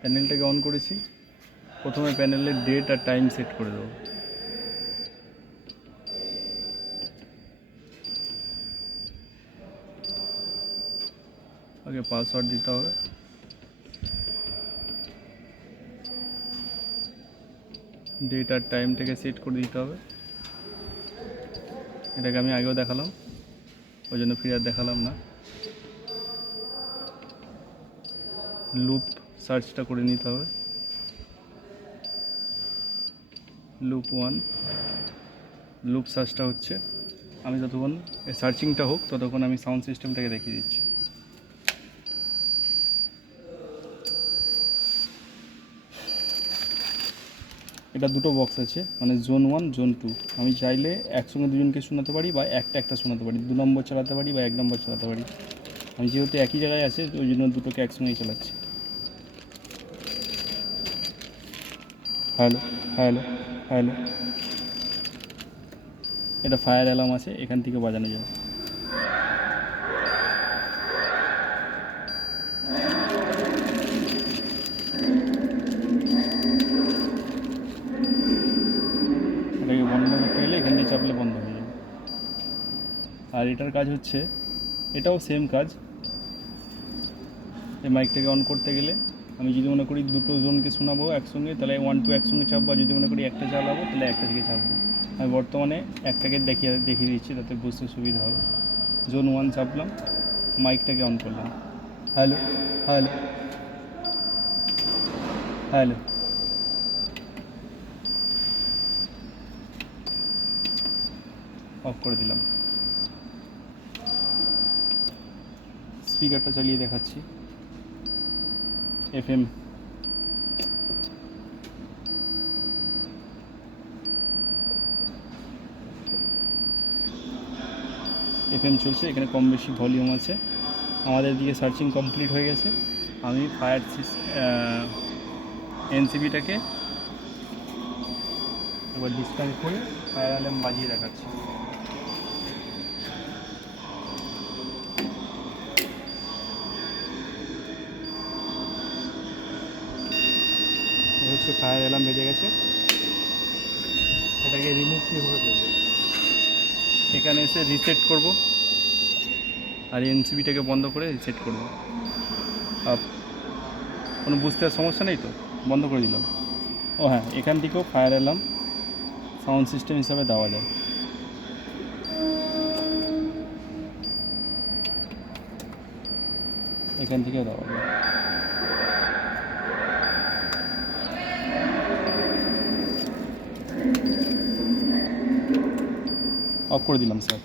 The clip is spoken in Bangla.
প্যানেলটাকে অন করেছি। প্রথমে প্যানেলের ডেট আর টাইম সেট করে দেবো। আগে পাসওয়ার্ড দিতে হবে। ডেট আর টাইমটাকে সেট করে দিতে হবে। এটাকে আমি আগেও দেখালাম, ওই জন্য ফিরে আর দেখালাম না। লুপ সার্চটা করে নিতে হবে। লুপ 1 লুপ সার্চটা হচ্ছে, আমি যতক্ষণ সার্চিংটা হোক ততক্ষণ আমি সাউন্ড সিস্টেমটাকে দেখিয়ে দিচ্ছি। এটা দুটো বক্স আছে, মানে জোন 1 জোন 2। আমি চাইলে একসঙ্গে দুজনকে শোনাতে পারি বা একটা শোনাতে পারি, 2 নম্বর চালাতে পারি বা 1 নম্বর চালাতে পারি। আমি যেহেতু একই জায়গায় আছে ওই জন্য দুটোকে একসঙ্গেই চালাচ্ছি। Hello hello hello. এটা ফায়ার অ্যালার্ম আছে, এখান থেকে বাজানো যাবে। এটাকে বন্ধ করতে গেলে এখান দিয়ে চাপলে বন্ধ হয়ে যাবে। আর এটার কাজ হচ্ছে, এটাও সেম কাজ। এই মাইকটাকে অন করতে গেলে আমি যদি মনে করি দুটো জনকে শোনাবো একসঙ্গে, তাহলে 1 2 একসঙ্গে চাপবো। আর যদি মনে করি একটা চালাবো তাহলে একটা থেকে চাপবো। আমি বর্তমানে একটাকে দেখিয়ে দিচ্ছি, তাতে বুঝতে সুবিধা হবে। জোন 1 চাপলাম, মাইকটাকে অন করলাম। Hello hello hello. অফ করে দিলাম। স্পিকারটা চালিয়ে দেখাচ্ছি। FM চলছে, এখানে কম বেশি ভলিউম আছে। আমাদের দিকে সার্চিং কমপ্লিট হয়ে গেছে। আমি ফায়ার এনসিবিটাকে এবার ডিসকানেক্ট করে ফায়ার অ্যালার্ম বাজিয়ে দেখাচ্ছি। হচ্ছে ফায়ার অ্যালার্ম বেজে গেছে। এটাকে রিমুভ কীভাবে করবো, এখানে এসে রিসেট করব, আর এনসিবিটাকে বন্ধ করে রিসেট করব। কোনো বুঝতে সমস্যা নেই তো, বন্ধ করে দিলাম। ও হ্যাঁ, এখান থেকেও ফায়ার অ্যালার্ম সাউন্ড সিস্টেম হিসাবে দেওয়া যায়। এখান থেকেও দেওয়া যায়। অফ করে দিলাম স্যার।